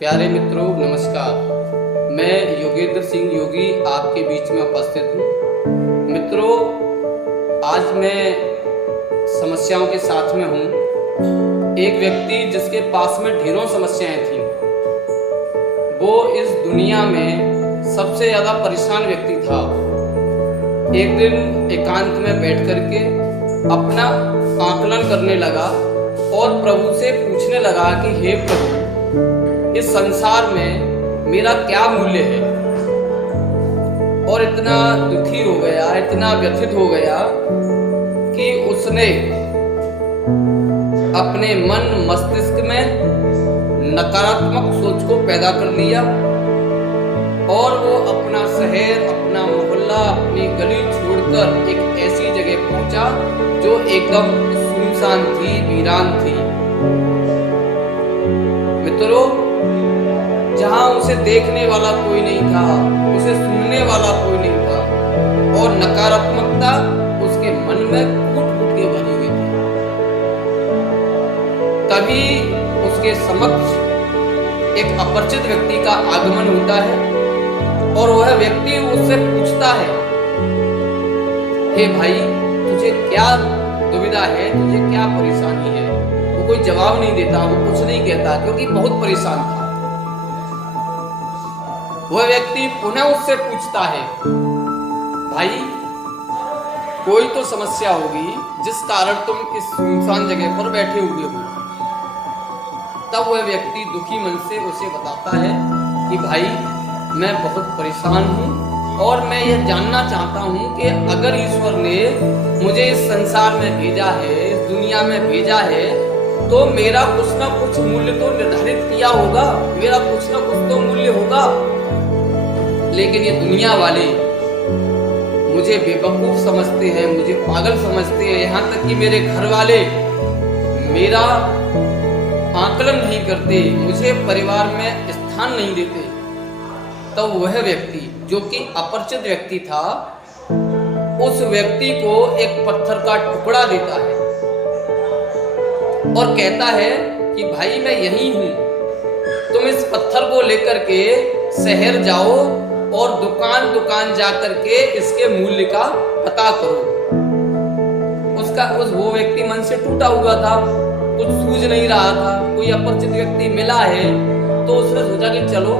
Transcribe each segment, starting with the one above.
प्यारे मित्रों नमस्कार। मैं योगेंद्र सिंह योगी आपके बीच में उपस्थित हूँ। मित्रों, आज मैं समस्याओं के साथ में हूँ। एक व्यक्ति जिसके पास में ढेरों समस्याएं थीं, वो इस दुनिया में सबसे ज़्यादा परेशान व्यक्ति था। एक दिन एकांत में बैठ करके अपना आकलन करने लगा और प्रभु से पूछने लगा कि हे प्रभु, इस संसार में मेरा क्या मूल्य है। और इतना दुखी हो गया, इतना व्यथित हो गया कि उसने अपने मन मस्तिष्क में नकारात्मक सोच को पैदा कर लिया और वो अपना शहर, अपना मोहल्ला, अपनी गली छोड़कर एक ऐसी जगह पहुंचा जो एकदम सुनसान थी, वीरान थी। मित्रों, जहां उसे देखने वाला कोई नहीं था, उसे सुनने वाला कोई नहीं था और नकारात्मकता उसके मन में कूट-कूट के भरी हुई थी। तभी उसके समक्ष एक अपरिचित व्यक्ति का आगमन होता है और वह व्यक्ति उससे पूछता है, हे भाई, तुझे क्या दुविधा है, तुझे क्या परेशानी है। वो कोई जवाब नहीं देता, वो कुछ नहीं कहता क्योंकि बहुत परेशान था। वह व्यक्ति पुनः उससे पूछता है, भाई, कोई तो समस्या होगी जिस कारण तुम इस सुनसान जगह पर बैठे हुए हो। तब वह व्यक्ति दुखी मन से उसे बताता है कि भाई, मैं बहुत परेशान हूँ और मैं यह जानना चाहता हूँ कि अगर ईश्वर ने मुझे इस संसार में भेजा है, इस दुनिया में भेजा है, तो मेरा कुछ ना कुछ मूल्य तो निर्धारित किया होगा, मेरा कुछ ना कुछ तो मूल्य होगा। लेकिन ये दुनिया वाले मुझे बेवकूफ समझते हैं, मुझे पागल समझते हैं, यहाँ तक कि मेरे घर वाले मेरा आकलन नहीं करते, मुझे परिवार में स्थान नहीं देते। तब वह व्यक्ति जो कि अपरिचित व्यक्ति था, उस व्यक्ति को एक पत्थर का टुकड़ा देता है और कहता है कि भाई, मैं यही हूं, तुम इस पत्थर को लेकर के शहर जाओ और दुकान दुकान जाकर के इसके मूल्य का पता करो। वो व्यक्ति मन से टूटा हुआ था, कुछ सूझ नहीं रहा था। कोई अपरिचित व्यक्ति मिला है तो उसने सोचा कि चलो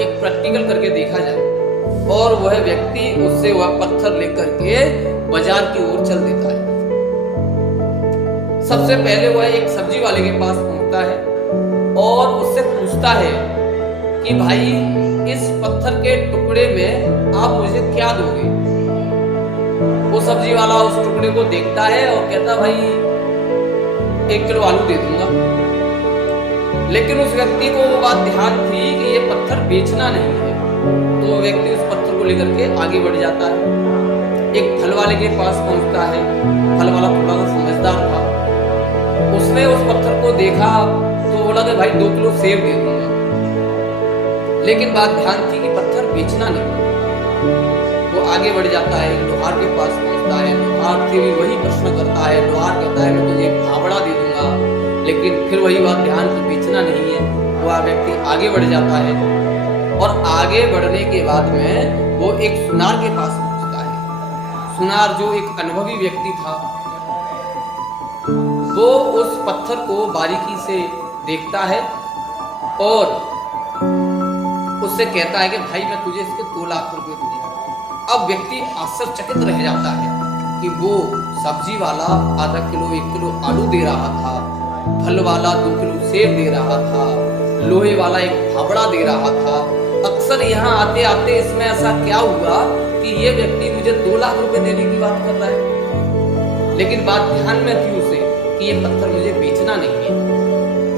एक प्रैक्टिकल करके देखा जाए, और वह व्यक्ति उससे वह पत्थर लेकर के बाजार की ओर चल देता है। सबसे पहले वह एक सब्जी वाले के पास पहुंचता है और उससे पूछता है कि भाई, इस पत्थर के टुकड़े में आप मुझे क्या दोगे। वो सब्जी वाला उस टुकड़े को देखता है और कहता, भाई 1 किलो आलू दे दूंगा। लेकिन उस व्यक्ति को वो बात ध्यान थी कि ये पत्थर बेचना नहीं है, तो वो व्यक्ति उस पत्थर को लेकर के आगे बढ़ जाता है। एक फल वाले के पास पहुंचता है। फल वाला थोड़ा सा समझदार था, उसने उस पत्थर को देखा तो बोला कि भाई 2 किलो सेब दे दूंगा। लेकिन बात ध्यान थी कि पत्थर बेचना नहीं। वो आगे बढ़ जाता है, लोहार के पास पहुंचता है। लोहार से भी वही प्रश्न करता है। लोहार कहता है, मैं तुझे फावड़ा दे दूंगा। लेकिन फिर वही बात ध्यान की बेचना नहीं है। वो व्यक्ति आगे बढ़ जाता है और आगे बढ़ने के बाद में वो एक सुनार के पास पहुंचता है। सुनार जो एक अनुभवी व्यक्ति था, वो उस पत्थर को बारीकी से देखता है और उससे कहता है कि भाई, मैं तुझे इसके 2 लाख रुपए दूंगा। अब व्यक्ति आश्चर्यचकित रह जाता है कि वो सब्जी वाला आधा किलो 1 किलो आलू दे रहा था, फल वाला 2 किलो सेब दे रहा था, लोहे वाला एक फावड़ा दे रहा था। अक्सर यहाँ आते आते इसमें ऐसा क्या हुआ कि ये व्यक्ति मुझे 2 लाख रुपए देने की बात कर रहा है। लेकिन बात ध्यान में थी उसे कि ये पत्थर मुझे बेचना नहीं है,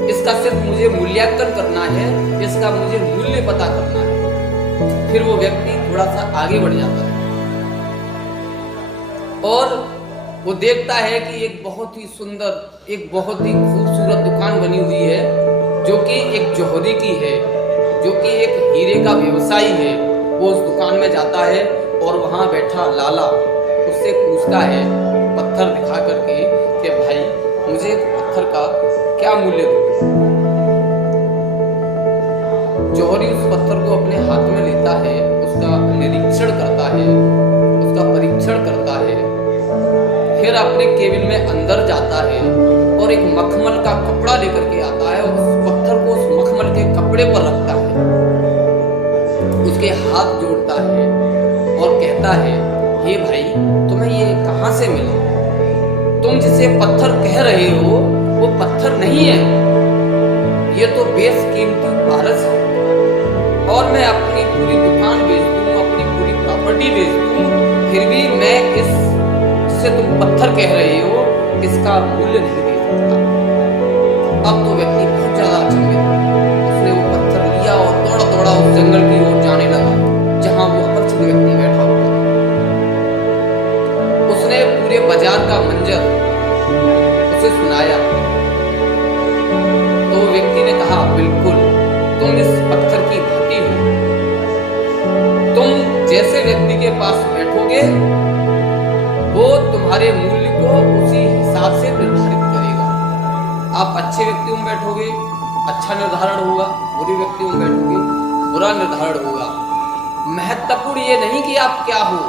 इसका सिर्फ मुझे मूल्यांकन करना है, इसका मुझे मूल्य पता करना है। फिर वो व्यक्ति थोड़ा सा आगे बढ़ जाता है और वो देखता है कि एक बहुत ही सुंदर, एक बहुत ही खूबसूरत दुकान बनी हुई है जो कि एक जौहरी की है, जो कि एक हीरे का व्यवसायी है। वो उस दुकान में जाता है और वहां बैठा लाला उससे पूछता है पत्थर दिखा करके कि भाई, मुझे पत्थर का क्या मूल्य दोगे। जौहरी उस पत्थर को अपने हाथ में लेता है, उसका निरीक्षण करता है, उसका परीक्षण करता है, फिर अपने केबिन में अंदर जाता है और एक मखमल का कपड़ा लेकर के आता है और उस पत्थर को उस मखमल के कपड़े पर रखता है, उसके हाथ जोड़ता है और कहता है, हे भाई, तुम्हें ये कहाँ से मिला? तुम जिसे पत्थर कह रहे हो वो पत्थर नहीं है, ये तो बेशकीमती पारस है, और मैं अपनी पूरी दुकान बेच दूं, अपनी पूरी प्रॉपर्टी बेच दूं, फिर भी मैं इस जिसे तुम पत्थर कह रहे हो इसका मूल्य नहीं दे सकता। अब तो व्यक्ति बहुत ज्यादा अचंभित, उसने वो पत्थर लिया और दौड़ा दौड़ा उस जंगल की ओर जाने लगा जहां वो अपरिचित व्यक्ति बैठा हुआ। उसने पूरे बाजार का मंजर उसे सुनाया तो वो व्यक्ति ने कहा, बिल्कुल तुम इस पत्थर की भांति हो, तुम जैसे व्यक्ति के पास बैठोगे वो तुम्हारे मूल्य को उसी हिसाब से निर्धारित करेगा। आप अच्छे व्यक्ति में बैठोगे, अच्छा निर्धारण होगा, बुरे व्यक्ति में बैठोगे, बुरा निर्धारण होगा। महत्वपूर्ण ये नहीं कि आप क्या हो,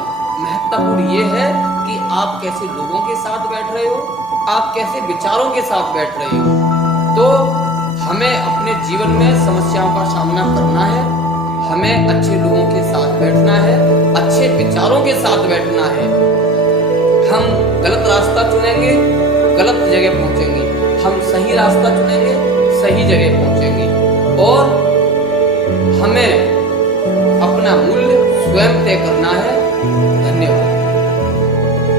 महत्वपूर्ण ये है कि आप कैसे लोगों के साथ बैठ रहे हो, आप कैसे विचारों के साथ बैठ रहे हो। तो हमें अपने जीवन में समस्याओं का सामना करना है, हमें अच्छे लोगों के साथ बैठना है, अच्छे विचारों के साथ बैठना है। हम गलत रास्ता चुनेंगे, गलत जगह पहुंचेंगे, हम सही रास्ता चुनेंगे, सही जगह पहुंचेंगे, और हमें अपना मूल्य स्वयं तय करना है।